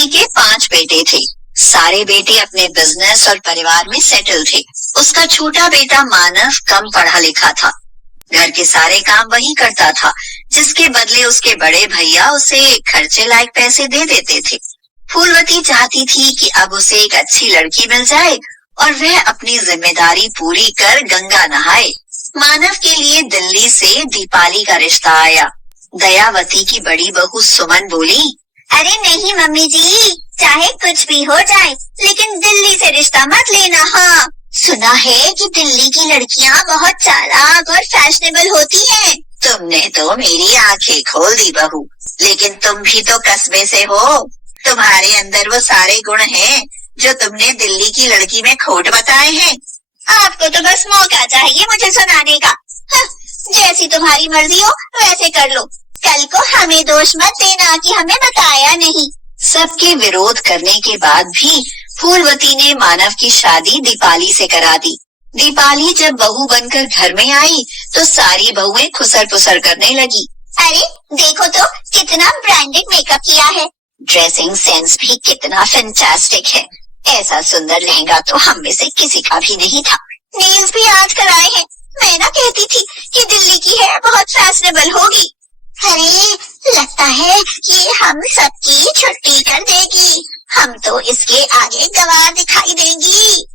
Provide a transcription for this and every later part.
फूलवती के 5 बेटे थे। सारे बेटे अपने बिजनेस और परिवार में सेटल थे। उसका छोटा बेटा मानव कम पढ़ा लिखा था। घर के सारे काम वही करता था, जिसके बदले उसके बड़े भैया उसे खर्चे लायक पैसे दे देते थे। फूलवती चाहती थी कि अब उसे एक अच्छी लड़की मिल जाए और वह अपनी जिम्मेदारी पूरी कर गंगा नहाए। मानव के लिए दिल्ली से दीपाली का रिश्ता आया। दयावती की बड़ी बहू सुमन बोली, अरे नहीं मम्मी जी, चाहे कुछ भी हो जाए लेकिन दिल्ली से रिश्ता मत लेना। हाँ, सुना है कि दिल्ली की लड़कियाँ बहुत चालाक और फैशनेबल होती हैं। तुमने तो मेरी आंखें खोल दी बहू, लेकिन तुम भी तो कस्बे से हो। तुम्हारे अंदर वो सारे गुण हैं जो तुमने दिल्ली की लड़की में खोट बताए हैं। आपको तो बस मौका चाहिए मुझे सुनाने का। हाँ, जैसी तुम्हारी मर्जी हो वैसे कर लो। कल को हमें दोष मत देना कि हमें बताया नहीं। सबके विरोध करने के बाद भी फूलवती ने मानव की शादी दीपाली से करा दी। दीपाली जब बहू बनकर घर में आई तो सारी बहुएं खुसर पुसर करने लगी। अरे देखो तो कितना ब्रांडेड मेकअप किया है। ड्रेसिंग सेंस भी कितना फैंटास्टिक है। ऐसा सुंदर लहंगा तो हम में से किसी का भी नहीं था। नेल्स भी आज कराए हैं। मैं ना कहती थी कि दिल्ली की है बहुत फैशनेबल होगी। अरे लगता है ये हम सबकी छुट्टी कर देगी। हम तो इसके आगे गवाह दिखाई देंगी।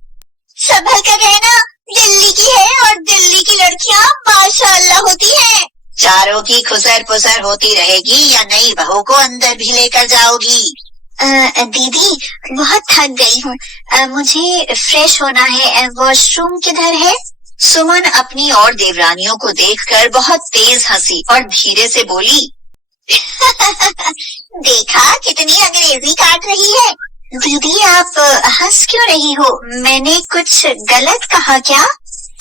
संभल कर रहना, दिल्ली की है और दिल्ली की लड़कियां माशाअल्लाह होती हैं। चारों की खुसर पुसर होती रहेगी या नई बहू को अंदर भी लेकर जाओगी? दीदी बहुत थक गई हूँ, मुझे फ्रेश होना है। वॉशरूम किधर है? सुमन अपनी और देवरानियों को देखकर बहुत तेज हंसी और धीरे से बोली, देखा कितनी अंग्रेजी काट रही है। दीदी आप हंस क्यों रही हो? मैंने कुछ गलत कहा क्या?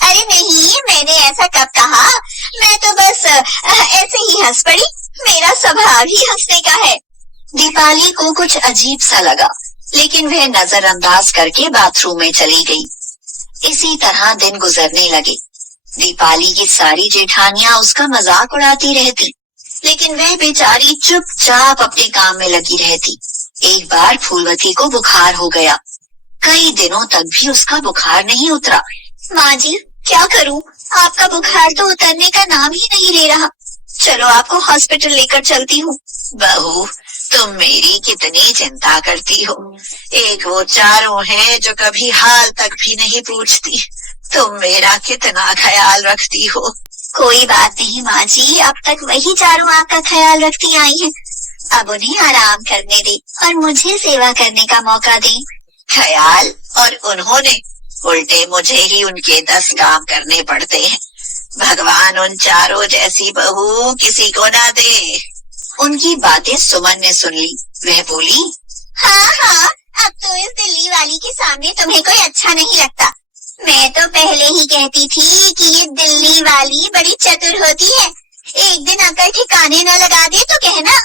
अरे नहीं, मैंने ऐसा कब कहा। मैं तो बस ऐसे ही हंस पड़ी। मेरा स्वभाव ही हंसने का है। दीपाली को कुछ अजीब सा लगा, लेकिन वह नजरअंदाज करके बाथरूम में चली गई। इसी तरह दिन गुजरने लगे। दीपाली की सारी जेठानियां उसका मजाक उड़ाती रहती, लेकिन वह बेचारी चुपचाप अपने काम में लगी रहती। एक बार फूलवती को बुखार हो गया। कई दिनों तक भी उसका बुखार नहीं उतरा। माँ जी क्या करूं, आपका बुखार तो उतरने का नाम ही नहीं ले रहा। चलो आपको हॉस्पिटल लेकर चलती हूँ। बहू तुम मेरी कितनी चिंता करती हो। एक वो चारों हैं जो कभी हाल तक भी नहीं पूछती। तुम मेरा कितना ख्याल रखती हो। कोई बात नहीं माँ जी, अब तक वही चारों आपका ख्याल रखती आई हैं। अब उन्हें आराम करने दे और मुझे सेवा करने का मौका दें। ख्याल और उन्होंने, उल्टे मुझे ही उनके 10 काम करने पड़ते हैं। भगवान उन चारों जैसी बहू किसी को ना दे। उनकी बातें सुमन ने सुन ली। वह बोली, हाँ हाँ, अब तो इस दिल्ली वाली के सामने तुम्हें कोई अच्छा नहीं लगता। मैं तो पहले ही कहती थी कि ये दिल्ली वाली बड़ी चतुर होती है। एक दिन अगर ठिकाने न लगा दे तो कहना।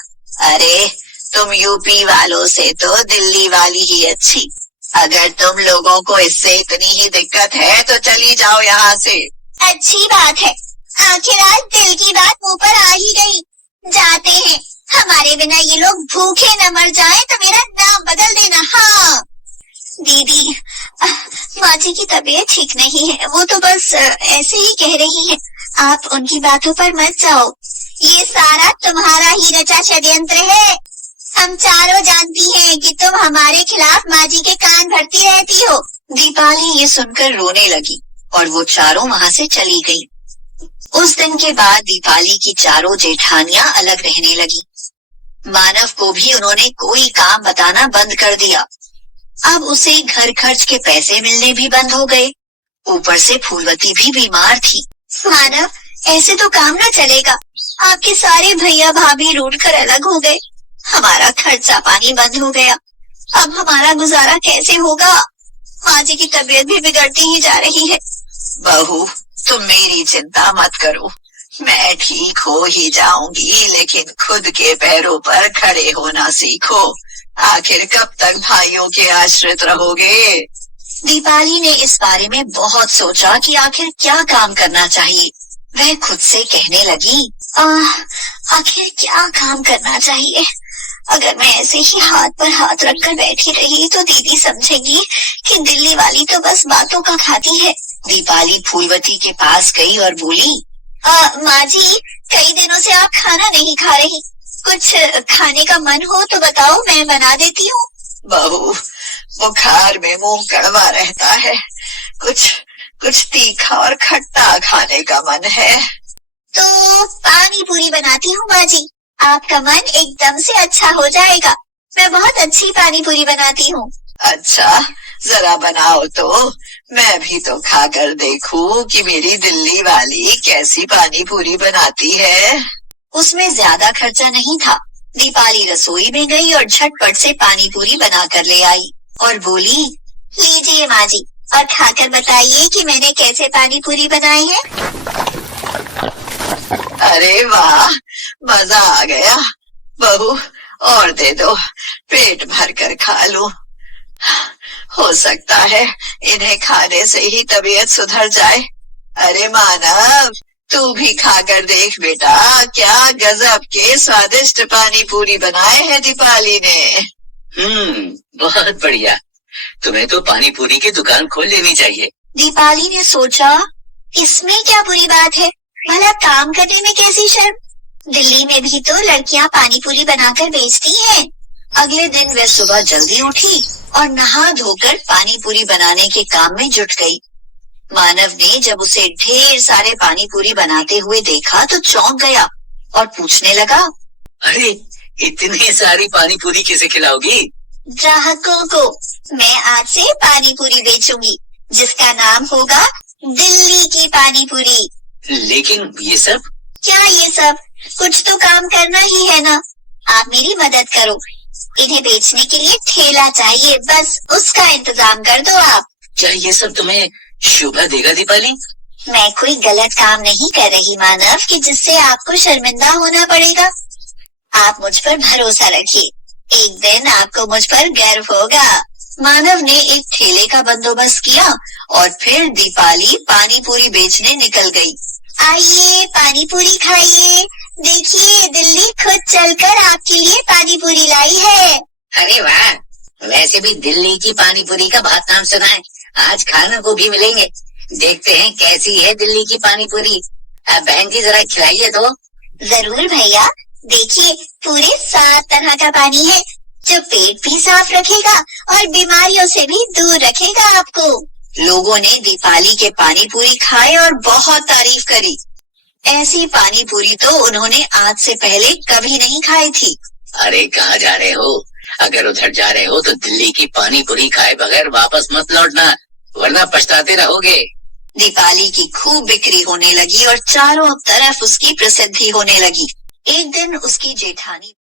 अरे तुम यूपी वालों से तो दिल्ली वाली ही अच्छी। अगर तुम लोगों को इससे इतनी ही दिक्कत है तो चली जाओ यहाँ से। अच्छी बात है, आखिर आज दिल की बात मुंह पर आ ही गई। जाते हैं, हमारे बिना ये लोग भूखे न मर जाएं तो मेरा नाम बदल देना। हाँ दीदी, माँ जी की तबीयत ठीक नहीं है, वो तो बस ऐसे ही कह रही है। आप उनकी बातों पर मत जाओ। ये सारा तुम्हारा ही रचा षड्यंत्र है। हम चारों जानती हैं कि तुम हमारे खिलाफ माँ जी के कान भरती रहती हो। दीपाली ये सुनकर रोने लगी और वो चारों वहाँ से चली गई। उस दिन के बाद दीपाली की चारों जेठानियां अलग रहने लगी। मानव को भी उन्होंने कोई काम बताना बंद कर दिया। अब उसे घर खर्च के पैसे मिलने भी बंद हो गए। ऊपर से फूलवती भी बीमार थी। मानव ऐसे तो काम न चलेगा। आपके सारे भैया भाभी रूठ कर अलग हो गए। हमारा खर्चा पानी बंद हो गया। अब हमारा गुजारा कैसे होगा? माँ जी की तबीयत भी बिगड़ती ही जा रही है। बहू तुम मेरी चिंता मत करो, मैं ठीक हो ही जाऊंगी, लेकिन खुद के पैरों पर खड़े होना सीखो। आखिर कब तक भाइयों के आश्रित रहोगे? दीपाली ने इस बारे में बहुत सोचा कि आखिर क्या काम करना चाहिए। वह खुद से कहने लगी, आखिर क्या काम करना चाहिए? अगर मैं ऐसे ही हाथ पर हाथ रखकर बैठी रही तो दीदी समझेगी कि दिल्ली वाली तो बस बातों का खाती है। दीपाली फूलवती के पास गई और बोली, माँ जी, कई दिनों से आप खाना नहीं खा रही, कुछ खाने का मन हो तो बताओ, मैं बना देती हूँ। बहू, बुखार में मुंह कड़वा रहता है, कुछ तीखा और खट्टा खाने का मन है। तो पानी पूरी बनाती हूँ माँ जी, आपका मन एकदम से अच्छा हो जाएगा। मैं बहुत अच्छी पानी पूरी बनाती हूँ। अच्छा, जरा बनाओ तो, मैं भी तो खाकर देखूं कि मेरी दिल्ली वाली कैसी पानी पूरी बनाती है। उसमें ज्यादा खर्चा नहीं था। दीपाली रसोई में गई और झटपट से पानी पूरी बना कर ले आई और बोली, लीजिए माँ जी, और खाकर बताइए कि मैंने कैसे पानी पूरी बनाई है। अरे वाह, मजा आ गया। बहू, और दे दो, पेट भर कर खा लूं। हो सकता है इन्हें खाने से ही तबीयत सुधर जाए। अरे मानव, तू भी खाकर देख बेटा, क्या गजब के स्वादिष्ट पानी पूरी बनाए हैं दीपाली ने। बहुत बढ़िया। तुम्हें तो पानी पूरी की दुकान खोल लेनी चाहिए। दीपाली ने सोचा, इसमें क्या बुरी बात है, भला काम करने में कैसी शर्म। दिल्ली में भी तो लड़कियां पानी पूरी बनाकर बेचती हैं। अगले दिन वह सुबह जल्दी उठी और नहा धोकर पानी पूरी बनाने के काम में जुट गई। मानव ने जब उसे ढेर सारे पानी पूरी बनाते हुए देखा तो चौंक गया और पूछने लगा, अरे इतनी सारी पानी पूरी किसे खिलाओगी? ग्राहकों को। मैं आज से पानी पूरी बेचूंगी, जिसका नाम होगा दिल्ली की पानी पूरी। लेकिन ये सब? क्या ये सब, कुछ तो काम करना ही है ना। आप मेरी मदद करो, इन्हें बेचने के लिए ठेला चाहिए, बस उसका इंतजाम कर दो आप। क्या ये सब तुम्हें शोभा देगा दीपाली? मैं कोई गलत काम नहीं कर रही मानव कि जिससे आपको शर्मिंदा होना पड़ेगा। आप मुझ पर भरोसा रखिए, एक दिन आपको मुझ पर गर्व होगा। मानव ने एक ठेले का बंदोबस्त किया और फिर दीपाली पानी पूरी बेचने निकल गई। आइए पानी पूरी खाइए, देखिए दिल्ली खुद चलकर आपके लिए पानी पूरी लाई है। अरे वाह, वैसे भी दिल्ली की पानी पूरी का बहुत नाम सुना है, आज खाने को भी मिलेंगे। देखते हैं कैसी है दिल्ली की पानी पूरी। बहन जी जरा खिलाइए तो। जरूर भैया, देखिए पूरे 7 तरह का पानी है, जो पेट भी साफ रखेगा और बीमारियों से भी दूर रखेगा आपको। लोगों ने दीपाली के पानी पूरी खाए और बहुत तारीफ करी। ऐसी पानी पूरी तो उन्होंने आज से पहले कभी नहीं खाई थी। अरे कहाँ जा रहे हो? अगर उधर जा रहे हो तो दिल्ली की पानी पूरी खाए बगैर वापस मत लौटना, वरना पछताते रहोगे। दीपाली की खूब बिक्री होने लगी और चारों तरफ उसकी प्रसिद्धि होने लगी। एक दिन उसकी जेठानी